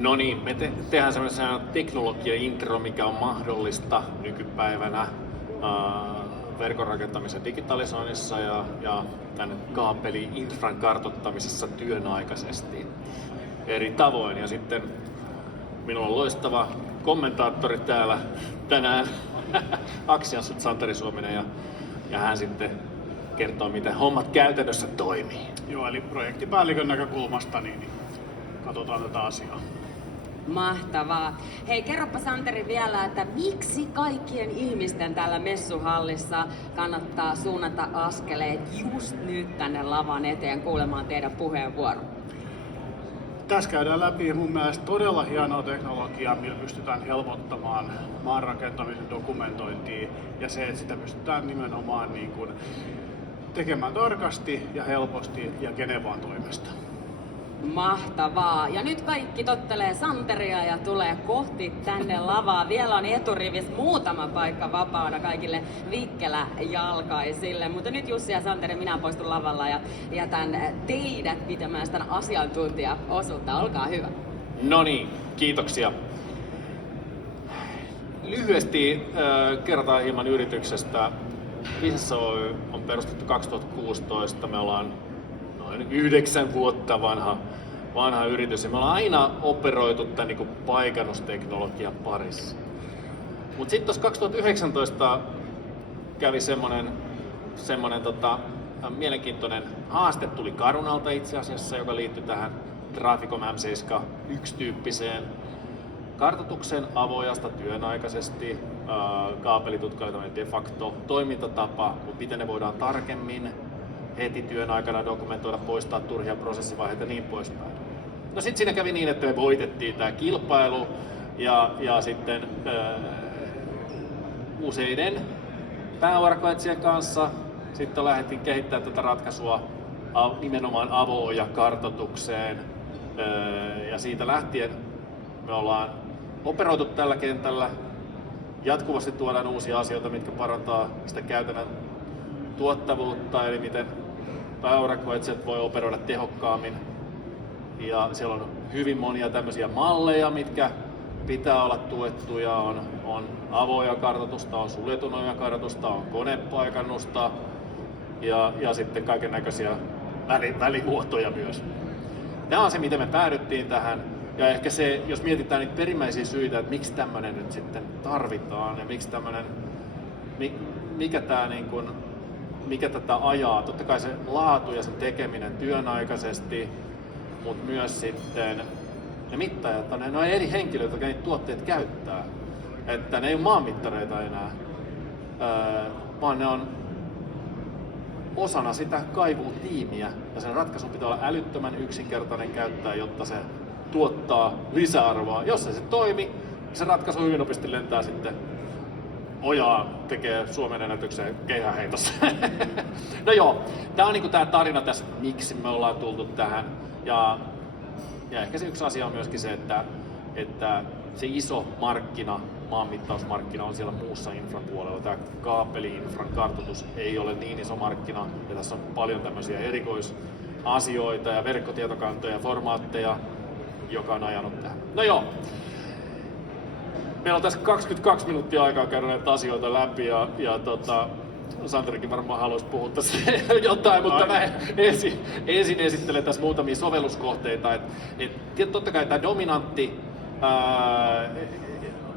No niin, me tehdään semmoisen teknologia-intro, mikä on mahdollista nykypäivänä verkon rakentamisen digitalisoinnissa ja tämän kaapeli-infran kartoittamisessa työnaikaisesti eri tavoin. Ja sitten minulla on loistava kommentaattori täällä tänään, Axians Santeri Suominen, ja hän sitten kertoo, miten hommat käytännössä toimii. Joo, eli projektipäällikön näkökulmasta niin katsotaan tätä asiaa. Mahtavaa. Hei, kerropa Santeri vielä, että miksi kaikkien ihmisten täällä messuhallissa kannattaa suunnata askeleet just nyt tänne lavan eteen kuulemaan teidän puheenvuoron? Tässä käydään läpi mun mielestä todella hienoa teknologiaa, millä pystytään helpottamaan maanrakentamisen dokumentointia ja se, että sitä pystytään nimenomaan niin kuin tekemään tarkasti ja helposti ja kenen vaan toimesta. Mahtavaa. Ja nyt kaikki tottelee Santeria ja tulee kohti tänne lavaa. Vielä on eturivissä muutama paikka vapaana kaikille vikkeläjalkaisille. Mutta nyt Jussi ja Santeri, minä poistun lavalla ja jätän teidät pitämään sitä asiantuntijaosuutta. Olkaa hyvä. No niin, kiitoksia. Lyhyesti kerrotaan hieman yrityksestä. Business Oy on perustettu 2016. Me ollaan noin 9 vuotta vanha yritys ja me ollaan aina operoitu tämän niin kuin paikannusteknologian parissa. Mutta sitten tuossa 2019 kävi semmonen mielenkiintoinen haaste tuli Carunalta itse asiassa, joka liittyi tähän Traficom M7 tyyppiseen kartoituksen avoajasta työnaikaisesti, kaapelitutkailun de facto toimintatapa, mutta miten ne voidaan tarkemmin heti työn aikana dokumentoida, poistaa turhia prosessivaiheita ja niin poispäin. No sitten siinä kävi niin, että me voitettiin tämä kilpailu ja sitten useiden pääurakoitsijan kanssa sitten lähdettiin kehittämään tätä ratkaisua nimenomaan avo-oja-kartoitukseen ja siitä lähtien me ollaan operoitu tällä kentällä. Jatkuvasti tuodaan uusia asioita, mitkä parantaa sitä käytännön tuottavuutta, eli miten pääurakoitsijat voi operoida tehokkaammin. Ja siellä on hyvin monia tämmöisiä malleja, mitkä pitää olla tuettuja. On avoja-kartoitusta, on suljetun oja-kartoitusta, on konepaikannusta ja sitten kaiken näköisiä välimuotoja myös. Tämä on se, miten me päädyttiin tähän. Ja ehkä se, jos mietitään niitä perimmäisiä syitä, että miksi tämmöinen nyt sitten tarvitaan ja miksi tämmöinen, mikä tätä ajaa. Totta kai se laatu ja sen tekeminen työnaikaisesti, mutta myös sitten ne mittaajat, ne on eri henkilöitä, jotka niitä tuotteet käyttää. Että ne ei ole maanmittareita enää, vaan ne on osana sitä kaivutiimiä ja sen ratkaisun pitää olla älyttömän yksinkertainen käyttää, jotta se tuottaa lisäarvoa. Jos ei se toimi, se ratkaisu hyvin nopeasti lentää sitten ojaa, tekee Suomen ennätyksen keihäheitossa. No joo, tää on niinku tää tarina tässä, miksi me ollaan tultu tähän. Ja ehkä se yksi asia on myöskin se, että se iso markkina, maanmittausmarkkina on siellä muussa infran puolella. Tämä kaapeli-infran kartoitus ei ole niin iso markkina ja tässä on paljon tämmöisiä erikoisasioita ja verkkotietokantoja ja formaatteja, joka on ajanut tähän. No joo, meillä on tässä 22 minuuttia aikaa käydä näitä asioita läpi ja Santerikin varmaan haluaisi puhua tässä jotain, mutta mä ensin esittelen tässä muutamia sovelluskohteita. Totta kai tämä dominantti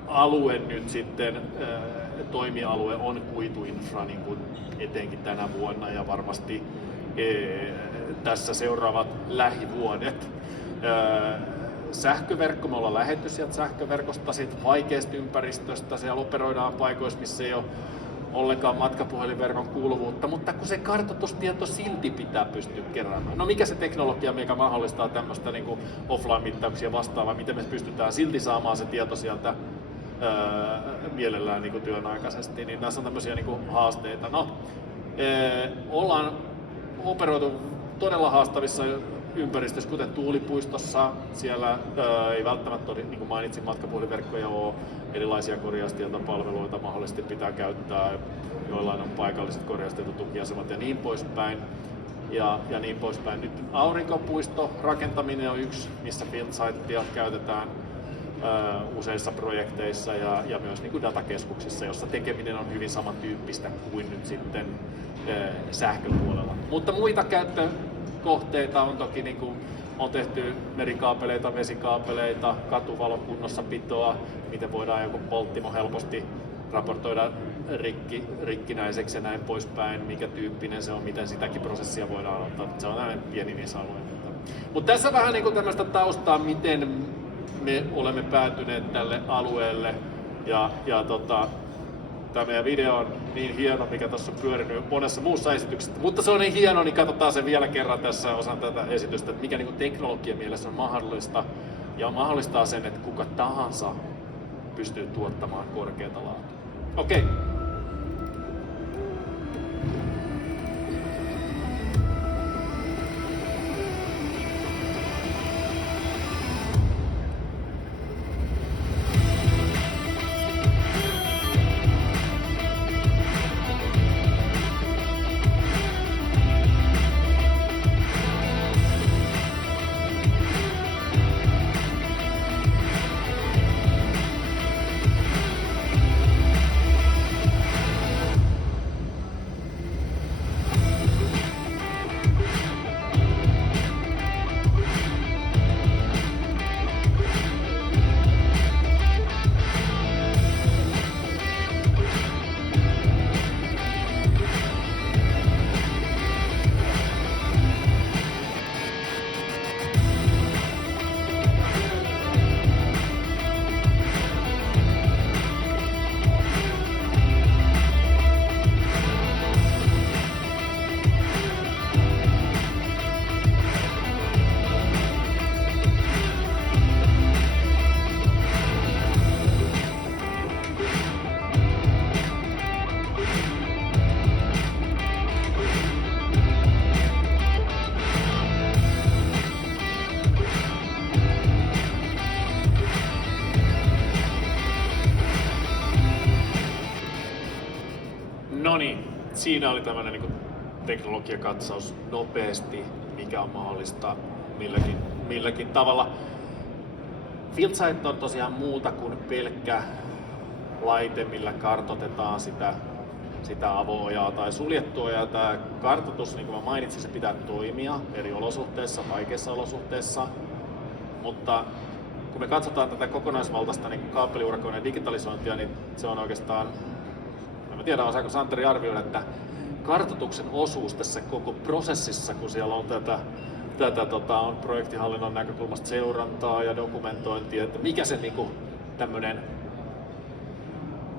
alue nyt sitten, toimialue on kuituinfra niin kuin etenkin tänä vuonna ja varmasti tässä seuraavat lähivuodet. Sähköverkko, me ollaan lähdetty sieltä sähköverkosta, siitä vaikeasta ympäristöstä, siellä operoidaan paikoissa, missä ei ole ollenkaan matkapuhelinverkon kuuluvuutta, mutta kun se kartoitustieto silti pitää pystyä keräämään. No mikä se teknologia, mikä mahdollistaa tämmöistä niin kuin offline-mittauksia vastaavaa, miten me pystytään silti saamaan se tieto sieltä mielellään niin kuin työnaikaisesti, niin näissä on tämmöisiä niin kuin haasteita. No, ollaan operoitu todella haastavissa ympäristössä, kuten Tuulipuistossa. Siellä ei välttämättä ole, niin kuin mainitsin, matkapuhelinverkkoja ole, erilaisia korjaustietopalveluita mahdollisesti pitää käyttää, joillain on paikalliset korjaustietotukiasemat ja niin poispäin. ja niin poispäin. Nyt aurinkopuisto rakentaminen on yksi, missä FieldSitea käytetään useissa projekteissa ja myös niin kuin datakeskuksissa, jossa tekeminen on hyvin samantyyppistä kuin nyt sitten sähköpuolella. Mutta muita käyttökohteita on toki, niin kuin on tehty merikaapeleita, vesikaapeleita, katuvalokunnossapitoa, miten voidaan joku polttimo helposti raportoida rikkinäiseksi ja näin poispäin, mikä tyyppinen se on, miten sitäkin prosessia voidaan ottaa. Se on näin pieni niissä-alue. Mutta tässä vähän niin kuin tämmöistä taustaa, miten me olemme päätyneet tälle alueelle. Tämä meidän video on niin hieno, mikä tässä on pyörinyt monessa muussa esityksessä. Mutta se on niin hieno, niin katsotaan se vielä kerran tässä osan tätä esitystä, että mikä niin kuin teknologian mielessä on mahdollista. Ja mahdollistaa sen, että kuka tahansa pystyy tuottamaan korkeata laatua. Okei. Siinä oli tämmöinen niin kuin teknologiakatsaus nopeasti, mikä on mahdollista milläkin tavalla. FieldSite on tosiaan muuta kuin pelkkä laite, millä kartoitetaan sitä avo-ojaa tai suljettua ojaa. Tämä kartoitus, niin kuin mä mainitsin, se pitää toimia eri olosuhteissa, vaikeissa olosuhteissa. Mutta kun me katsotaan tätä kokonaisvaltaista niin kaapeliurakoinnin digitalisointia, niin se on oikeastaan, en tiedä osaako Santeri arvioida, että kartoituksen osuus tässä koko prosessissa, kun siellä on on projektihallinnon näkökulmasta seurantaa ja dokumentointia, että mikä se niin tämmöinen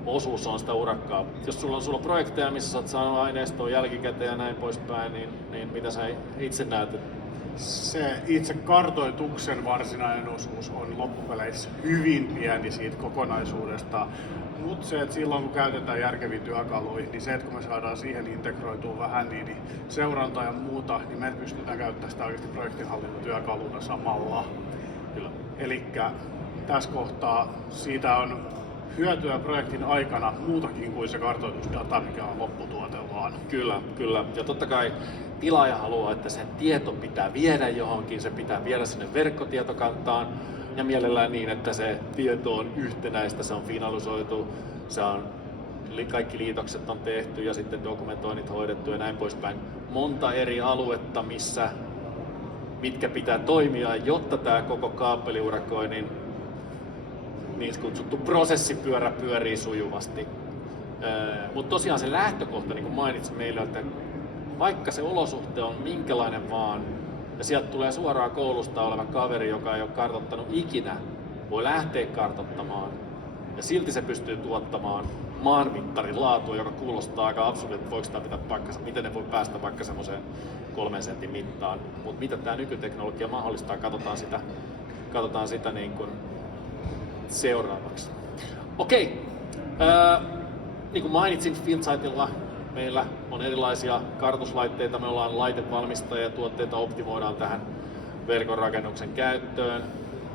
osuus on sitä urakkaa. Jos sulla on projekteja, missä sä oot saanut aineistoa jälkikäteen ja näin poispäin, niin mitä sä itse näet? Se itse kartoituksen varsinainen osuus on loppupeleissä hyvin pieni siitä kokonaisuudesta. Mutta se, että silloin kun käytetään järkeviä työkaluja, niin se, että kun me saadaan siihen integroitua vähän niin seurantaa ja muuta, niin me pystytään käyttämään sitä oikeasti projektinhallintatyökaluna samalla. Elikkä tässä kohtaa siitä on hyötyä projektin aikana muutakin kuin se kartoitusdata, mikä on lopputuote vaan. Kyllä. Ja totta kai tilaaja haluaa, että sen tieto pitää viedä johonkin, se pitää viedä sinne verkkotietokantaan ja mielellään niin, että se tieto on yhtenäistä, se on finalisoitu, kaikki liitokset on tehty ja sitten dokumentoinnit hoidettu ja näin poispäin. Monta eri aluetta, mitkä pitää toimia, jotta tämä koko kaapeliurakoinnin niin kutsuttu prosessipyörä pyörii sujuvasti. Mutta tosiaan se lähtökohta, niin kuin mainitsin meille, että vaikka se olosuhte on minkälainen vaan, ja sieltä tulee suoraan koulusta oleva kaveri, joka ei ole kartoittanut ikinä, voi lähteä kartoittamaan, ja silti se pystyy tuottamaan maanmittarin laatua, joka kuulostaa aika absurdilta, että voiko tämä pitää paikkansa, miten ne voi päästä vaikka semmoiseen 3 sentin mittaan. Mutta mitä tämä nykyteknologia mahdollistaa, katsotaan sitä niin kuin seuraavaksi. Okei. Niin kuin mainitsin, FieldSitella meillä on erilaisia kartoituslaitteita. Me ollaan laitevalmistajia ja tuotteita optimoidaan tähän verkon rakennuksen käyttöön.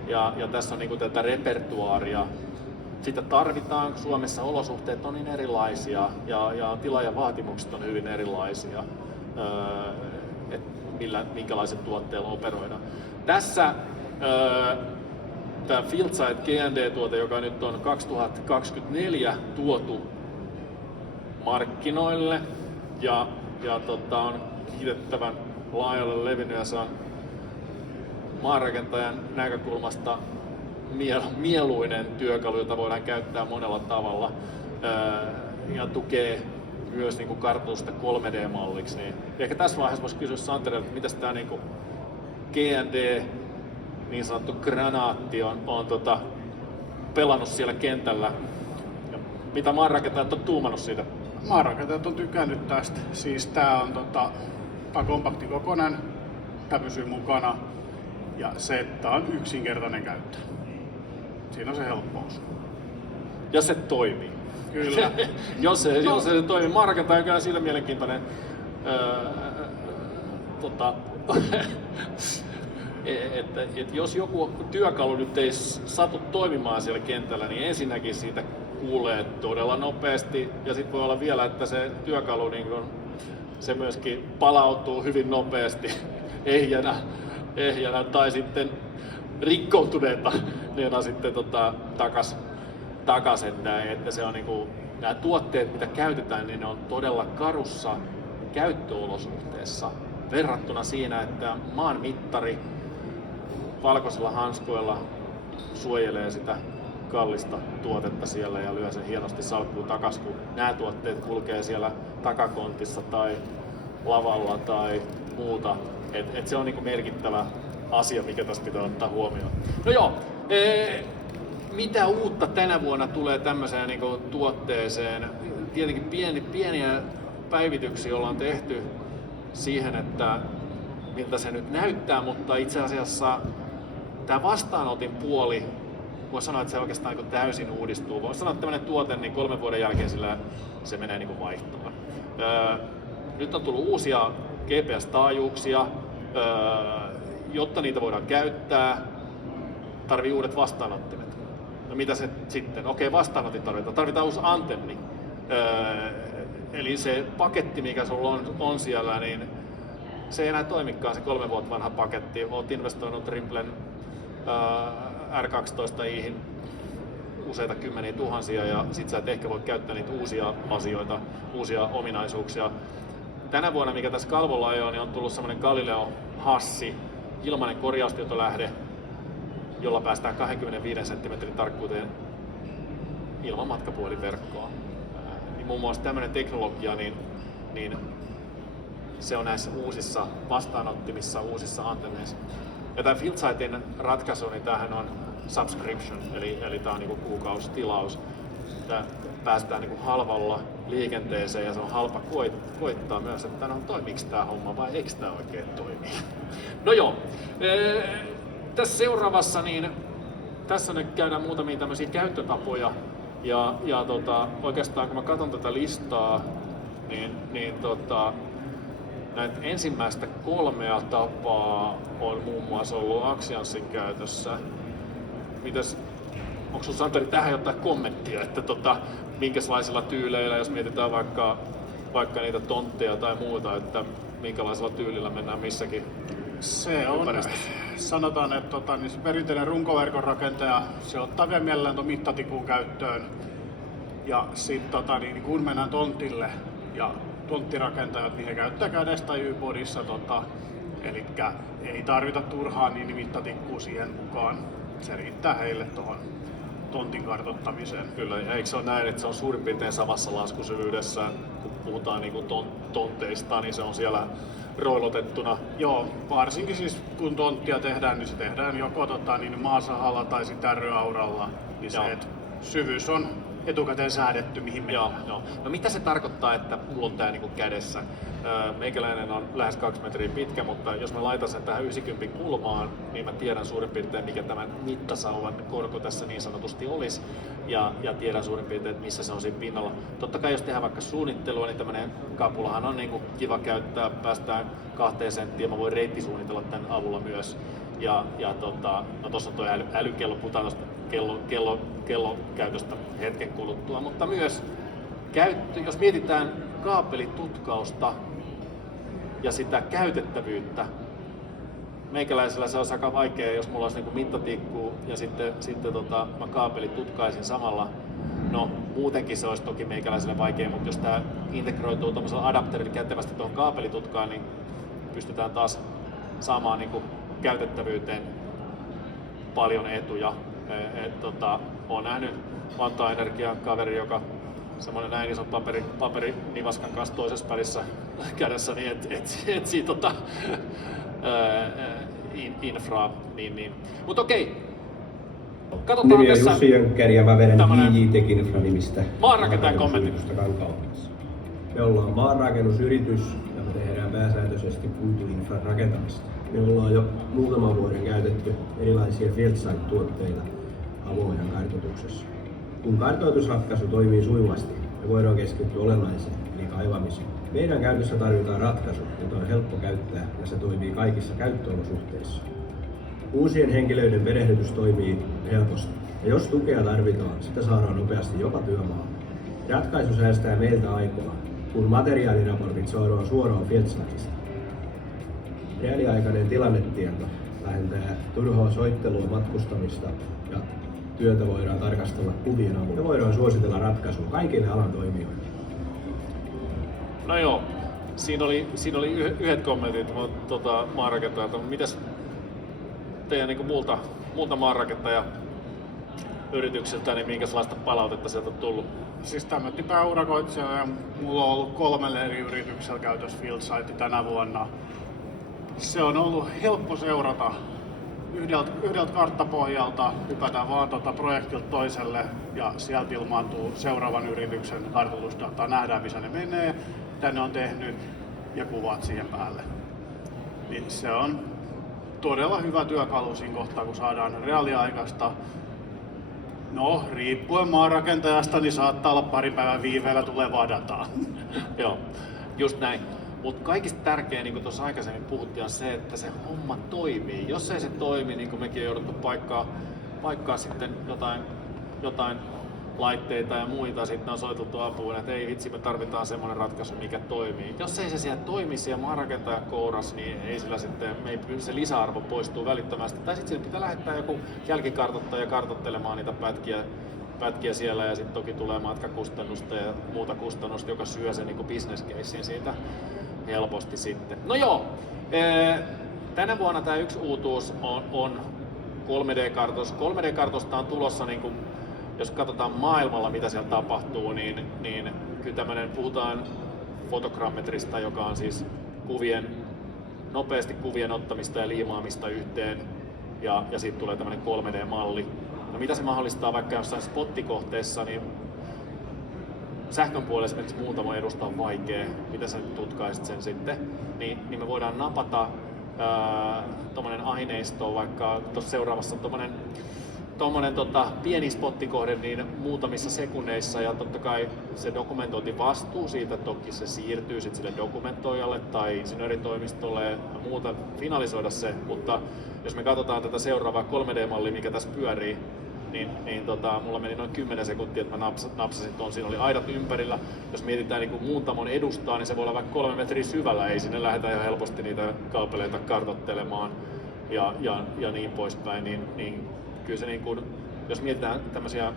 Ja tässä on niin kuin tätä repertuaaria. Sitä tarvitaan, kun Suomessa olosuhteet on niin erilaisia ja tilaajavaatimukset on hyvin erilaisia. minkälaisen tuotteella operoidaan. Tässä tämä FieldSight GND-tuote, joka nyt on 2024 tuotu markkinoille ja on kiitettävän laajalle levinnyt ja se on maanrakentajan näkökulmasta mieluinen työkalu, jota voidaan käyttää monella tavalla ja tukee myös niin kuin kartoitusta 3D-malliksi. Niin ehkä tässä vaiheessa voisi kysyä Santerilta, että mitäs tämä niin GND, niin sanottu granaatti, on pelannut siellä kentällä. Ja mitä maanrakentajat on tuumannut siitä? Maanrakentajat on tykännyt tästä. Siis tää on kompakti kokoinen, tää pysyy mukana ja se, että on yksinkertainen käyttö. Siinä on se helppous. Ja se toimii. Kyllä. jos se toimii. Maanrakentaja on kyllä sillä mielenkiintoinen. Että jos joku työkalu nyt ei satu toimimaan siellä kentällä, niin ensinnäkin siitä kuulee todella nopeasti ja sitten voi olla vielä, että se työkalu niin kun, se myöskin palautuu hyvin nopeasti ehjänä tai sitten rikkoutuneena sitten takas, että se on niinku, nämä tuotteet mitä käytetään, niin ne on todella karussa käyttöolosuhteessa verrattuna siinä, että maanmittari valkoisilla hanskoilla suojelee sitä kallista tuotetta siellä ja lyö sen hienosti salkkuun takas, kun nämä tuotteet kulkee siellä takakontissa tai lavalla tai muuta. Et se on niinku merkittävä asia, mikä tässä pitää ottaa huomioon. No joo, mitä uutta tänä vuonna tulee tämmöiseen niinku tuotteeseen? Tietenkin pieniä päivityksiä ollaan tehty siihen, että miltä se nyt näyttää, mutta itse asiassa tämä vastaanotin puoli, voi sanoa, että se oikeastaan niin täysin uudistuu. Voisi sanoa, että tämmöinen tuote niin 3 vuoden jälkeen sillä se menee niin vaihtoon. Nyt on tullut uusia GPS-taajuuksia, jotta niitä voidaan käyttää, tarvii uudet vastaanottimet. No mitä se sitten? Okei, vastaanotin tarvitaan uusi antenni. Eli se paketti, mikä sulla on siellä, niin se ei enää toimikaan se 3 vuotta vanha paketti. Olet investoinut Ripplen R12ihin useita kymmeniä tuhansia ja sit sä et ehkä voi käyttää niitä uusia asioita, uusia ominaisuuksia. Tänä vuonna, mikä tässä kalvolla ei ole, niin on tullut semmoinen Galileo Hassi, ilmainen korjaustietolähde, jolla päästään 25 cm tarkkuuteen ilman matkapuhelinverkkoa. Niin muun muassa tämmöinen teknologia, niin se on näissä uusissa vastaanottimissa, uusissa antenneissa. Ja tämä FieldSightin ratkaisu, niin tämähän on subscription, eli tämä on niinku kuukausitilaus. Tää päästään niinku halvalla liikenteeseen ja se on halpa koittaa myös, että no toimiiko tämä homma vai eikö tämä oikein toimi. No joo, tässä seuraavassa niin tässä nyt käydään muutamia tämmöisiä käyttötapoja ja oikeastaan kun mä katson tätä listaa, niin näitä ensimmäistä 3 tapaa on muun muassa ollut Axiansin käytössä. Onko sinulla Santeri tähän jotain kommenttia, että minkälaisilla tyyleillä, jos mietitään vaikka niitä tontteja tai muuta, että minkälaisella tyylillä mennään missäkin se on, sanotaan, että niin se perinteinen runkoverkon rakentaja, se ottaa vielä mielellään tuon mittatikun käyttöön. Ja sitten niin kun mennään tontille ja tonttirakentajat, niin he käyttää kädestä tai Y-podissa, eli ei tarvita turhaan niin mittatikkua siihen mukaan. Se riittää heille tuohon tontin kartoittamiseen. Kyllä, ja eikö se ole näin, että se on suurin piirtein samassa laskusyvyydessä, kun puhutaan niin kuin tonteista, niin se on siellä roilotettuna? Joo, varsinkin siis kun tonttia tehdään, niin se tehdään joko niin maasahalla tai sitten röauralla, niin se, että syvyys on etukäteen säädetty, mihin mennään. Joo. No mitä se tarkoittaa, että mulla on tää niinku kädessä? Meikäläinen on lähes 2 metriä pitkä, mutta jos mä laitan sen tähän 90 kulmaan, niin mä tiedän suurin piirtein, mikä tämän mittasauvan korko tässä niin sanotusti olisi. Ja tiedän suurin piirtein, että missä se on siinä pinnalla. Totta kai jos tehdään vaikka suunnittelua, niin tämmönen kapulahan on niinku kiva käyttää. Päästään 2 senttiä, mä voin reittisuunnitella tämän avulla myös. No tossa on toi älykello, puhutaan tosta kellon käytöstä hetken kuluttua, mutta myös jos mietitään kaapelitutkausta, ja sitä käytettävyyttä. Meikäläisellä se olisi aika vaikea, jos mulla olisi niin mittatikku ja sitten mä kaapelit tutkaisin samalla. No muutenkin se olisi toki meikäläiselle vaikea, mutta jos tämä integroituu tuollaisella adapterilla kätevästi tuohon kaapelitutkaan, niin pystytään taas saamaan niin kuin käytettävyyteen paljon etuja. Olen nähnyt Vantaa Energian kaveri, joka semmoinen näin ison paperinivaskan kanssa toisessa välissä kädessä, niin etsii infraa. Niin. Mutta okei, katsotaan Nimi on tässä Jussi Jönkkäri ja mä vedän tämmönen JJ Tech Infra-nimistä maanrakentajan kommentti. Kankaanpäässä. Me ollaan maanrakennusyritys ja me tehdään pääsääntöisesti kuituinfran rakentamista. Me ollaan jo muutaman vuoden käytetty erilaisia FieldSite-tuotteita avoajan kartoituksessa. Kun kartoitusratkaisu toimii sujuvasti, me voidaan keskittyä olennaiseen, eli kaivamiseen. Meidän käytössä tarvitaan ratkaisu, jota on helppo käyttää ja se toimii kaikissa käyttöolosuhteissa. Uusien henkilöiden perehdytys toimii helposti, ja jos tukea tarvitaan, sitä saadaan nopeasti joka työmaalle. Ratkaisu säästää meiltä aikaa, kun materiaaliraportit saadaan suoraan FieldSiteista. Reaaliaikainen tilannetieto vähentää turhaa soittelua, matkustamista ja työtä voidaan tarkastella kuvien avulla. Me voidaan suositella ratkaisua kaikille alan toimijoille. No joo, siinä oli yhdet kommentit maanrakentajalta. Mitäs teidän niin muulta maanrakentajayritykseltä, niin minkälaista palautetta sieltä on tullut? Siis tämmöinen pääurakoitsija ja mulla on ollut 3 eri yrityksellä käytössä FieldSite tänä vuonna. Se on ollut helppo seurata. Yhdeltä karttapohjalta hypätään vaan projektilta toiselle ja sieltä ilmaantuu seuraavan yrityksen kartoitusdata. Nähdään missä ne menee, mitä ne on tehnyt ja kuvat siihen päälle. Niin se on todella hyvä työkalu siinä kohtaa, kun saadaan reaaliaikaista. No, riippuen maanrakentajasta, niin saattaa olla parin päivän viiveellä tulevaa dataa. Joo, just näin. Mutta kaikista tärkein, niin kuin tuossa aikaisemmin puhuttiin, on se, että se homma toimii. Jos ei se toimi, niin kuin mekin on jouduttu paikkaa sitten jotain laitteita ja muita, sitten on soiteltu apuun, että ei vitsi, me tarvitaan semmoinen ratkaisu, mikä toimii. Jos ei se siellä toimi siellä maanrakentajan kouras, niin ei sillä sitten, se lisäarvo poistuu välittömästi. Tai sitten pitää lähettää joku jälkikartoittaja kartoittelemaan niitä pätkiä siellä, ja sitten toki tulee matkakustannusta ja muuta kustannusta, joka syö sen niin business casein siitä helposti sitten. No joo, tänä vuonna tämä yksi uutuus on 3D-kartoitus. 3D-kartoista on tulossa, niin kuin, jos katsotaan maailmalla mitä siellä tapahtuu, niin kyllä tämmöinen, puhutaan fotogrammetrista, joka on siis nopeasti kuvien ottamista ja liimaamista yhteen, ja sitten tulee tämmöinen 3D-malli. No mitä se mahdollistaa vaikka jossain spottikohteessa, niin sähkön puolella esimerkiksi muutama edusta on vaikea, mitä sä tutkaisit sen sitten, niin me voidaan napata tommonen aineisto, vaikka tuossa seuraavassa on tommonen pieni spottikohde niin muutamissa sekunneissa, ja totta kai se dokumentointivastuu siitä toki se siirtyy sitten sille dokumentoijalle tai insinööritoimistolle ja muuta finalisoida se, mutta jos me katsotaan tätä seuraavaa 3D-mallia, mikä tässä pyörii, niin mulla meni noin 10 sekuntia, että mä napsasin ton. Siinä oli aidat ympärillä. Jos mietitään niin muuntamon edustaa, niin se voi olla vaikka 3 metriä syvällä. Ei sinne lähdetä ihan helposti niitä kaapeleita kartoittelemaan ja niin poispäin. Niin kyllä se, niin kuin, jos mietitään tämmöisiä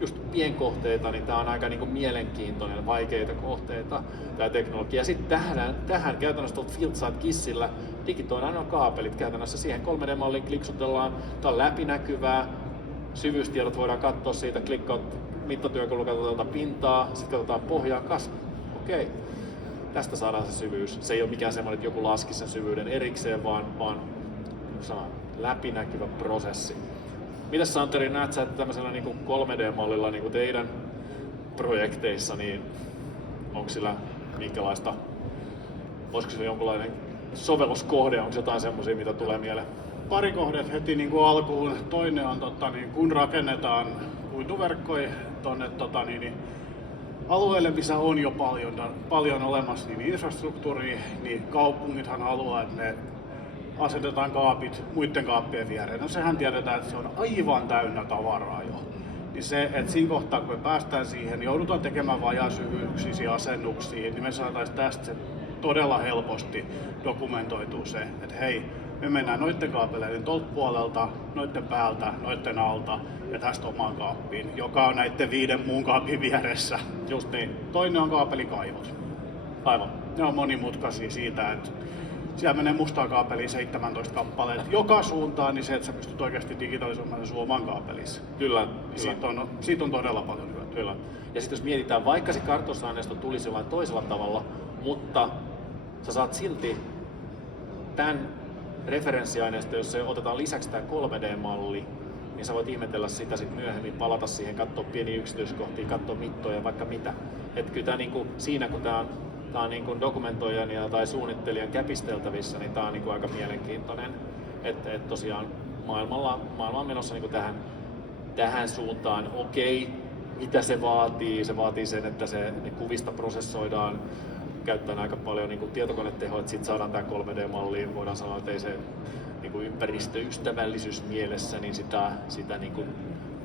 just pienkohteita, niin tää on aika niin kuin mielenkiintoinen, vaikeita kohteita, tää teknologia. Ja sitten tähän käytännössä tuolta FieldSite-kissillä digitoidaan nuo kaapelit käytännössä siihen 3D-malliin kliksutellaan. Tää on läpinäkyvää, syvyystiedot voidaan katsoa siitä, klikkaat mittatyökalu, katsotaan pintaa, sitten katsotaan pohjaa, kasvu. Okei, tästä saadaan se syvyys. Se ei ole mikään semmoinen, että joku laski sen syvyyden erikseen, vaan läpinäkyvä prosessi. Mitäs Santeri, näet sä, että tämmöisellä niin 3D-mallilla niin teidän projekteissa, niin onko sillä minkälaista, olisiko se jonkunlainen sovelluskohde, onko jotain semmoisia, mitä tulee mieleen? Pari kohdet heti niin kuin alkuun. Toinen on, kun rakennetaan kuituverkkoja tuonne alueelle, missä on jo paljon olemassa niin infrastruktuuria, niin kaupungithan haluaa, että ne asetetaan kaapit muiden kaappien viereen. No sehän tiedetään, että se on aivan täynnä tavaraa jo. Niin se, että siinä kohtaa kun me päästään siihen, niin joudutaan tekemään vajaasyvyyksisiä asennuksia, niin me saataisiin tästä se todella helposti dokumentoituu se, että hei, me mennään noitten kaapeleiden tuolta puolelta, noitten päältä, noitten alta ja tästä omaan kaappiin, joka on näiden 5 muun kaapin vieressä. Just niin. Toinen on kaapelikaivot. Aivan. Ne on monimutkaisia siitä, että siellä menee mustaa kaapelia 17 kappaleet joka suuntaan, niin se, että sä pystyt oikeasti digitalisoimaan sun oman kaapelissa. Kyllä. Niin siitä on todella paljon hyötyä. Kyllä. Ja sitten jos mietitään, vaikka se kartoitusaineisto tulisi jollain toisella tavalla, mutta sä saat silti tämän referenssiaineisto, jos se otetaan lisäksi tämä 3D-malli, niin sä voit ihmetellä sitä sitten myöhemmin, palata siihen, katsoa pieniä yksityiskohtia, katsoa mittoja, vaikka mitä. Että kyllä tämä niinku, siinä kun tämä on niinku dokumentoijan tai suunnittelijan käpisteltävissä, niin tämä on niinku aika mielenkiintoinen. Että tosiaan maailma on menossa niinku tähän suuntaan. Okei, mitä se vaatii? Se vaatii sen, että ne kuvista prosessoidaan käyttäen aika paljon niin tietokonetehoa, että sitten saadaan tämä 3D-malliin. Voidaan sanoa, että ei se niin ympäristöystävällisyys mielessä, niin sitä niin kuin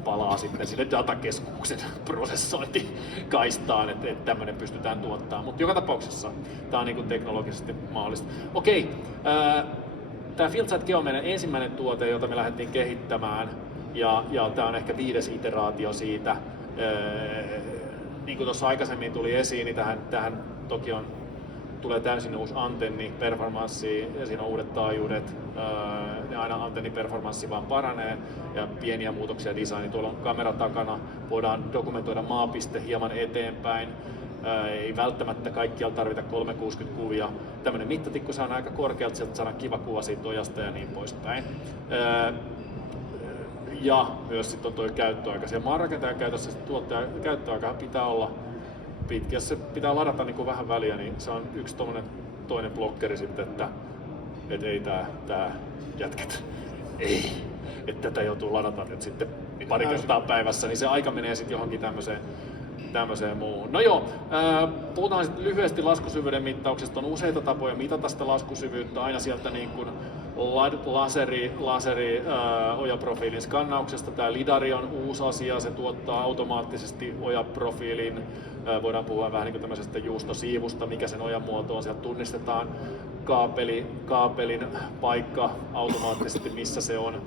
palaa sitten sille datakeskuksen prosessointikaistaan, että tämmöinen pystytään tuottamaan. Mutta joka tapauksessa tämä on niin kuin teknologisesti mahdollista. Okei, tämä FieldSight Geo on meidän ensimmäinen tuote, jota me lähdettiin kehittämään, ja tämä on ehkä 5. iteraatio siitä. Niin kuin tuossa aikaisemmin tuli esiin, niin tähän toki tulee täysin uusi antenni, performanssi ja siinä on uudet taajuudet. Ja aina antenniperformanssi vaan paranee ja pieniä muutoksia designiin. Tuolla on kamera takana, voidaan dokumentoida maapiste hieman eteenpäin. Ei välttämättä kaikkialla tarvita 360 kuvia. Tämmöinen mittatikku saa aika korkealta, sieltä saadaan kiva kuva siitä ojasta ja niin poispäin. Ja myös sitten on tuo käyttöaika. Siellä maanrakentajan käytössä tuottajan käyttöaika pitää olla pitkä. Jos se pitää ladata niin kuin vähän väliä, niin se on yksi toinen blokkeri sitten, että ei tää jätkät, ei, että tätä joutuu ladata nyt sitten pari kertaa päivässä, niin se aika menee sitten johonkin tämmöiseen muuhun. No joo, puhutaan sitten lyhyesti laskusyvyyden mittauksesta. On useita tapoja mitata sitä laskusyvyyttä, aina sieltä niin kuin laseri ojaprofiilin skannauksesta. Tämä lidari on uusi asia, se tuottaa automaattisesti ojaprofiilin. Voidaan puhua vähän niin kuin tämmöisestä juustosiivusta, mikä sen ojan muoto on. Sieltä tunnistetaan kaapelin paikka automaattisesti, missä se on.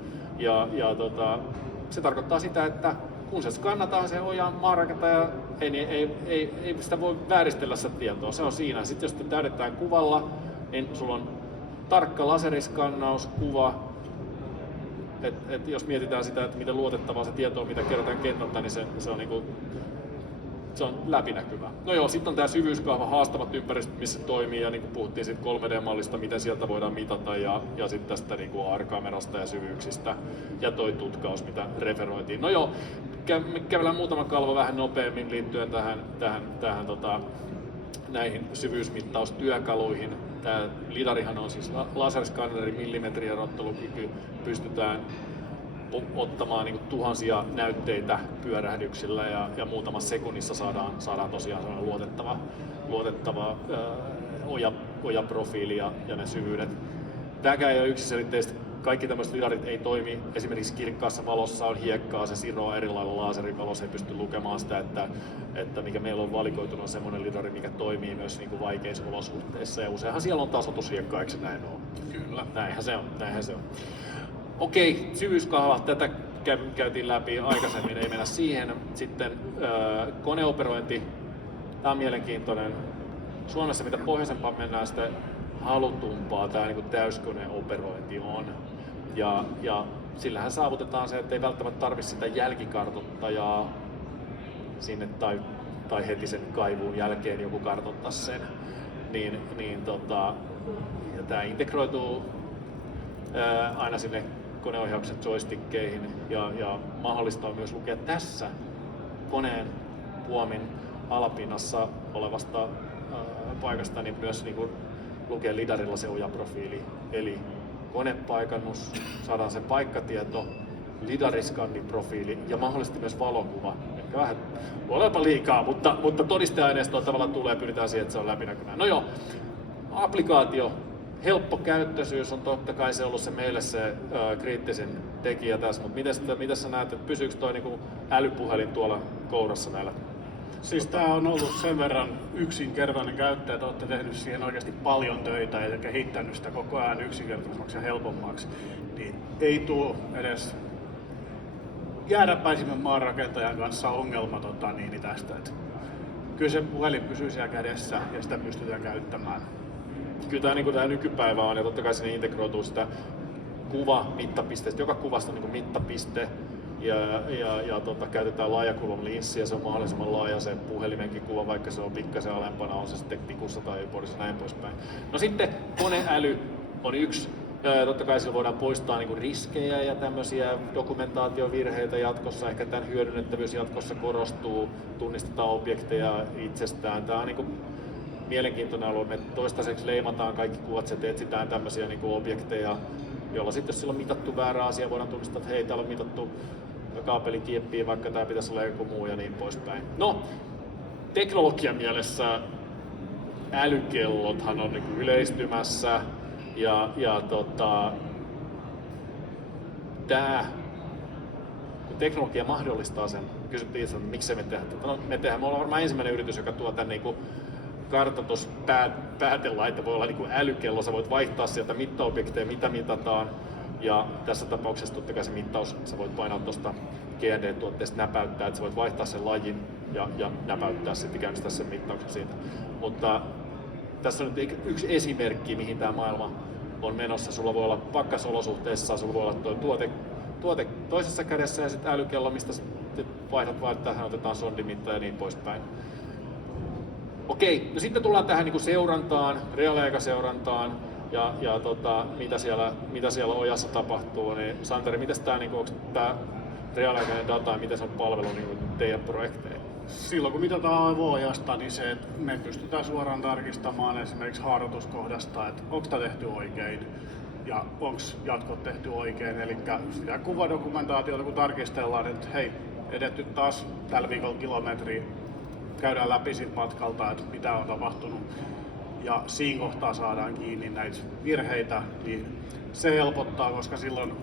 Se tarkoittaa sitä, että kun se skannataan se ojan maanrakentaja, ei sitä voi vääristellä sitä tietoa, se on siinä. Sitten jos sitä täydetään kuvalla, niin sulla on tarkka laseriskannaus, kuva. Et jos mietitään sitä, että miten luotettavaa se tieto on, mitä kerrotaan kentältä, niin se on läpinäkyvä. No joo, sitten on tämä syvyyskahva, haastavat ympäristöt, missä toimii, ja niin kuin puhuttiin siitä 3D-mallista, miten sieltä voidaan mitata, ja sitten tästä niin kuin AR-kamerasta ja syvyyksistä, ja toi tutkaus, mitä referoitiin. No joo, kävellään muutama kalvo vähän nopeammin liittyen näihin syvyysmittaustyökaluihin. Tämä lidarihan on siis laserskannerin millimetrierottelukyky, pystytään ottamaan niin kuin tuhansia näytteitä pyörähdyksillä ja muutamassa sekunnissa saadaan tosiaan luotettava ojaprofiili ja ne syvyydet. Tämäkään ei ole yksiselitteistä. Kaikki tämmöiset lidarit ei toimi. Esimerkiksi kirkkaassa valossa on hiekkaa, se siroaa eri lailla laserivalossa, ei pysty lukemaan sitä, että mikä meillä on valikoituna on semmoinen lidari, mikä toimii myös niin kuin vaikeissa olosuhteissa. Ja useinhan siellä on tasoitushiekkaa, eikö se näin ole? Kyllä. Näinhän se on. Okei, syvyyskahva, tätä käytiin läpi aikaisemmin, ei mennä siihen. Sitten koneoperointi, tämä on mielenkiintoinen. Suomessa mitä pohjoisempaan mennään, sitä halutumpaa tämä niin täyskoneoperointi on. Ja sillähän saavutetaan se, että ei välttämättä tarvitse sitä jälkikartoittajaa sinne tai heti sen kaivuun jälkeen joku kartoittaa sen. Ja tämä integroituu aina sinne koneohjauksen joystickeihin ja mahdollistaa myös lukea tässä koneen puomin alapinnassa olevasta paikasta niin myös niin kuin lukea lidarilla se ojaprofiili. Eli konepaikannus, saadaan se paikkatieto, lidariskanniprofiili ja mahdollisesti myös valokuva. Ehkä vähän olepa liikaa, mutta todisteaineistoa tavallaan tulee ja pyritään siihen, että se on läpinäkyvää. No joo, applikaatio. Helppokäyttöisyys on totta kai se ollut se meille se kriittisin tekijä tässä, mutta miten sä näet, että pysyykö toi niinku älypuhelin tuolla kourassa näillä Siis tää on ollut sen verran yksinkertainen käyttö, että olette tehnyt siihen oikeasti paljon töitä ja kehittänyt sitä koko ajan yksinkertaisemmaksi ja helpommaksi. Niin ei tule edes jääräpäisimmän maanrakentajan kanssa ongelma tästä. Et kyllä se puhelin pysyy siellä kädessä ja sitä pystytään käyttämään. Kyllä tämä niin nykypäivä on, ja totta kai sinne integroituu sitä mittapisteestä. Joka kuvasta on niin mittapiste ja käytetään laajakulman linssiä, se on mahdollisimman laaja se puhelimenkin kuva, vaikka se on pikkasen alempana, on se sitten tikussa tai porissa näin poispäin. No sitten koneäly on yksi. Totta kai sillä voidaan poistaa niin riskejä ja tämmöisiä dokumentaatiovirheitä jatkossa. Ehkä tämän hyödynnettävyys jatkossa korostuu, tunnistetaan objekteja itsestään. Tämä on niin mielenkiintoinen alue. Me toistaiseksi leimataan kaikki kuvat, että etsitään tämmöisiä niin objekteja, jolla sitten jos sillä on mitattu väärä asia, voidaan tunnistaa, että hei, täällä on mitattu kaapeli kieppiin, vaikka tämä pitäisi olla joku muu ja niin poispäin. No, teknologian mielessä älykellothan on niin yleistymässä. Kun teknologia mahdollistaa sen, kysyttiin itse, että miksi me tehdään tätä. No, me ollaan varmaan ensimmäinen yritys, joka tuo tämän niin kartoituspäätelaite, voi olla niin älykello, sä voit vaihtaa sieltä mittaobjekteja, mitä mitataan. Ja tässä tapauksessa totta kai se mittaus, sä voit painaa tuosta GND-tuotteesta näpäyttää, että sä voit vaihtaa sen lajin ja näpäyttää sitten käynnistää sen mittauksen siitä. Mutta tässä on nyt yksi esimerkki, mihin tämä maailma on menossa. Sulla voi olla pakkasolosuhteissa, sulla voi olla tuote toisessa kädessä ja sitten älykello, mistä sitten vaihdat vaan, että tähän otetaan sondimitta ja niin poispäin. Okei, no sitten tullaan tähän niin kuin seurantaan, reaaliaikaseurantaan ja mitä siellä ojassa tapahtuu. Niin Santeri, miten tämä, niin onko tämä reaaliaikainen data ja miten se on palvelu niin teidän projekteille? Silloin kun mitataan aivo-ojasta, niin se, että me pystytään suoraan tarkistamaan esimerkiksi haarotuskohdasta, että onko tämä tehty oikein ja onko jatkot tehty oikein. Eli sitä kuvadokumentaatiota kun tarkistellaan, että hei, edetty taas tällä viikolla kilometriä, käydään läpi sit matkalta, että mitä on tapahtunut ja siinä kohtaa saadaan kiinni näitä virheitä, niin se helpottaa, koska silloin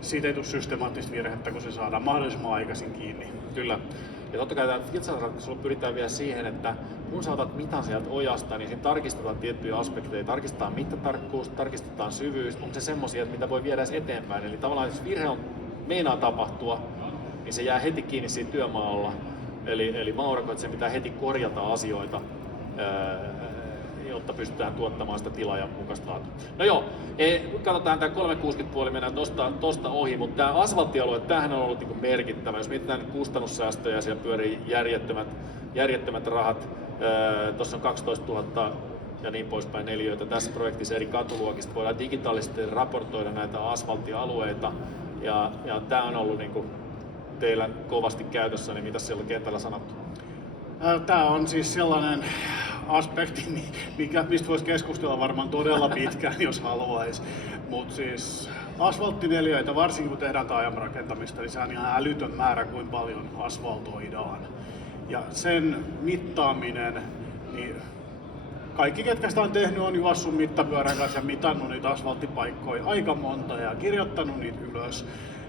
siitä ei tule systemaattista virhettä, kun se saadaan mahdollisimman aikaisin kiinni. Kyllä. Ja totta kai tämä filtsausratkaisulla pyritään vielä siihen, että kun sä otat mitan sieltä ojasta, niin siinä tarkistetaan tiettyjä aspekteja, tarkistetaan mittatarkkuus, tarkistetaan syvyys, onko se semmoisia, mitä voi viedä edes eteenpäin. Eli tavallaan jos virhe meinaa tapahtua, niin se jää heti kiinni siinä työmaalla. Eli mä uskon, että sen pitää heti korjata asioita, jotta pystytään tuottamaan sitä tilaa ja mukaista laatua. No joo, katsotaan tämä 360-puoli, mennään tosta ohi, mutta tämä asfalttialue, tämähän on ollut niinku merkittävä. Jos mietitään kustannussäästöjä, siellä pyörii järjettömät rahat. Tuossa on 12 000 ja niin poispäin neliöitä tässä projektissa eri katuluokista. Voidaan digitaalisesti raportoida näitä asfalttialueita ja tämä on ollut niinku teillä kovasti käytössä, niin mitä siellä on kentällä sanottu? Tämä on siis sellainen aspekti, mistä voisi keskustella varmaan todella pitkään, jos haluaisi. Mutta siis asfalttineliöitä, varsinkin kun tehdään taajamarakentamista, niin se on ihan älytön määrä, kuinka paljon asfaltoidaan. Ja sen mittaaminen, niin kaikki, ketkä sitä on tehnyt, on juossut mittapyörän kanssa ja mitannut niitä asfalttipaikkoja aika monta ja kirjoittanut niitä ylös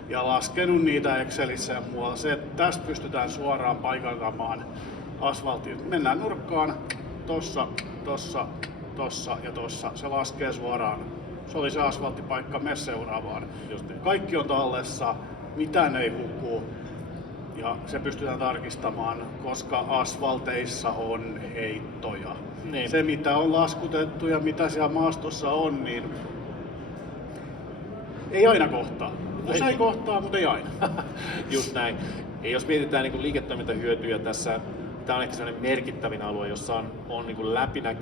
ja laskenut niitä Excelissä ja muualla. Se, että tästä pystytään suoraan paikantamaan asfalttiin. Mennään nurkkaan, tossa ja tossa. Se laskee suoraan. Se oli se asfalttipaikka, mene seuraavaan. Kaikki on tallessa, mitään ei huku. Ja se pystytään tarkistamaan, koska asfalteissa on heittoja. Niin. Se mitä on laskutettu ja mitä siellä maastossa on, niin ei aina kohtaa. Usein kohtaa, mutta ei aina. Just näin. Ja jos mietitään niin liiketoimintahyötyjä tässä, tämä on ehkä sellainen merkittävin alue, jossa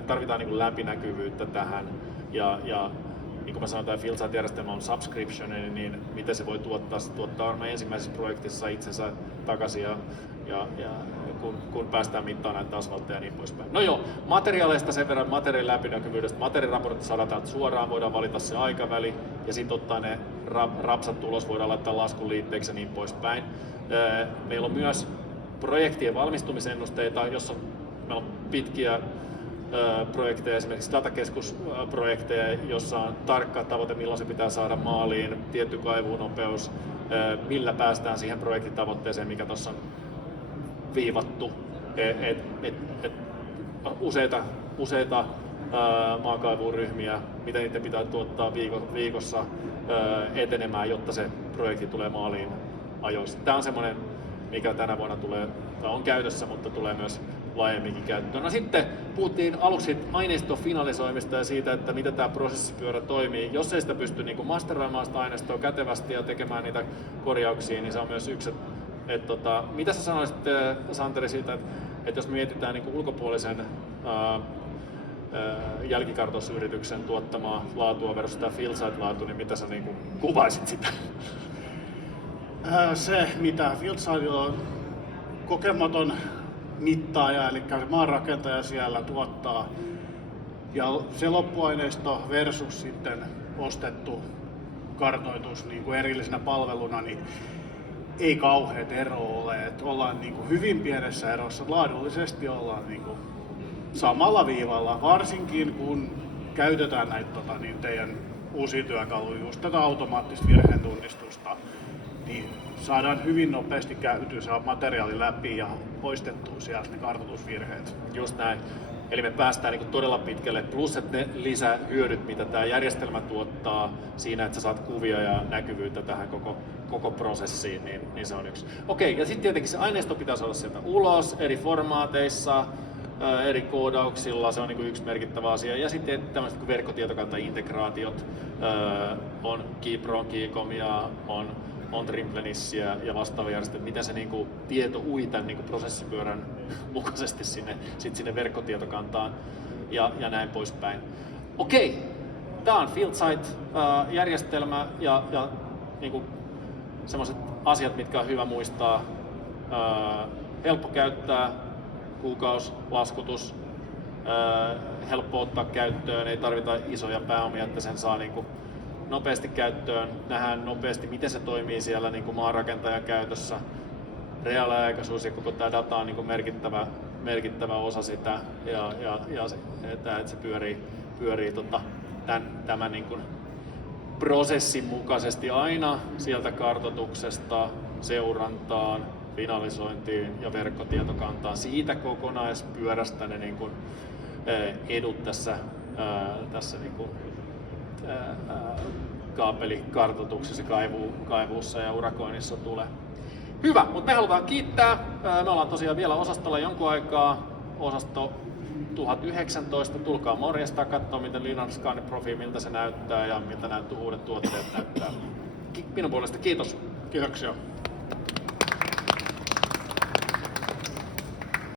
tarvitaan niin läpinäkyvyyttä tähän. Ja niin kuin mä sanoin, tämä Filsat-järjestelmä on subscription, niin miten se voi tuottaa? Se tuottaa varmaan ensimmäisessä projektissa itsensä takaisin, kun päästään mittaan näitä asfaltteja ja niin poispäin. No joo, materiaaleista sen verran, materiaalin läpinäkyvyydestä. Materiaaliraportti saadaan täältä suoraan, voidaan valita se aikaväli ja sitten ottaa ne rapsat tulos, voidaan laittaa laskun liitteeksi ja niin poispäin. Meillä on myös projektien valmistumisennusteita, jossa meillä on pitkiä projekteja, esimerkiksi datakeskusprojekteja, jossa on tarkka tavoite, milloin se pitää saada maaliin, tietty kaivunopeus, millä päästään siihen projektitavoitteeseen, mikä tuossa on viivattu. useita maakaivuryhmiä, mitä niiden pitää tuottaa viikossa etenemään, jotta se projekti tulee maaliin ajoissa. Tämä on semmoinen, mikä tänä vuonna on käytössä, mutta tulee myös laajemminkin käyttöön. No sitten puhuttiin aluksi aineiston finalisoimista ja siitä, että miten tämä prosessipyörä toimii. Jos ei sitä pysty niin kuin masteroimaan sitä aineistoa kätevästi ja tekemään niitä korjauksia, niin se on myös yksi. Mitä sä sanoisit, Santeri, siitä, että jos mietitään niin kuin ulkopuolisen jälkikartoitusyrityksen tuottamaa laatua versus tämä FieldSite-laatu, niin mitä sä niin kuin kuvaisit sitä? Se, mitä FieldSitella on kokematon mittaaja, eli maanrakentaja siellä tuottaa, ja se loppuaineisto versus sitten ostettu kartoitus niin kuin erillisenä palveluna, niin ei kauheat ero ole. Että ollaan niin kuin hyvin pienessä erossa. Laadullisesti ollaan niin kuin samalla viivalla, varsinkin kun käytetään näitä teidän uusia työkaluja, just tätä automaattista virheen tunnistusta, niin saadaan hyvin nopeasti käytyä se materiaali läpi ja poistettua sieltä ne kartoitusvirheet. Just näin. Eli me päästään niin kuin todella pitkälle, plus että ne lisähyödyt, mitä tämä järjestelmä tuottaa siinä, että sä saat kuvia ja näkyvyyttä tähän koko prosessiin, niin se on yksi. Okei, ja sitten tietenkin se aineisto pitää saada sieltä ulos eri formaateissa, eri koodauksilla, se on niin kuin yksi merkittävä asia. Ja sitten tämmöiset kuin verkkotietokantaintegraatiot, on Keypro, Keycomia, on Trimplenissiä ja vastaavia järjestelmiä, miten se niin kuin tieto ui tämän niin kuin prosessipyörän mukaisesti sinne verkkotietokantaan ja näin poispäin. Okei, tämä on FieldSite-järjestelmä ja niin kuin sellaiset asiat, mitkä on hyvä muistaa. Helppo käyttää, kuukausilaskutus, helppo ottaa käyttöön, ei tarvita isoja pääomia, että sen saa niin kuin nopeasti käyttöön, nähdään nopeasti, miten se toimii siellä niin kuin maanrakentajan käytössä. Reaaliaikaisuus ja koko tämä data on niin kuin merkittävä osa sitä ja että se pyörii tämän niin kuin prosessin mukaisesti aina sieltä kartoituksesta seurantaan, finalisointiin ja verkkotietokantaan. Siitä kokonaispyörästä ne niin kuin edut tässä niin kuin kaapelikartoituksessa, kaivuussa ja urakoinnissa tulee. Hyvä, mutta me halutaan kiittää. Me ollaan tosiaan vielä osastolla jonkun aikaa. Osasto 1019. Tulkaa morjesta, katsoa miten Linux Scan Profi, miltä se näyttää ja miltä nämä uudet tuotteet näyttää. Minun puolesta kiitos. Kiitoksia.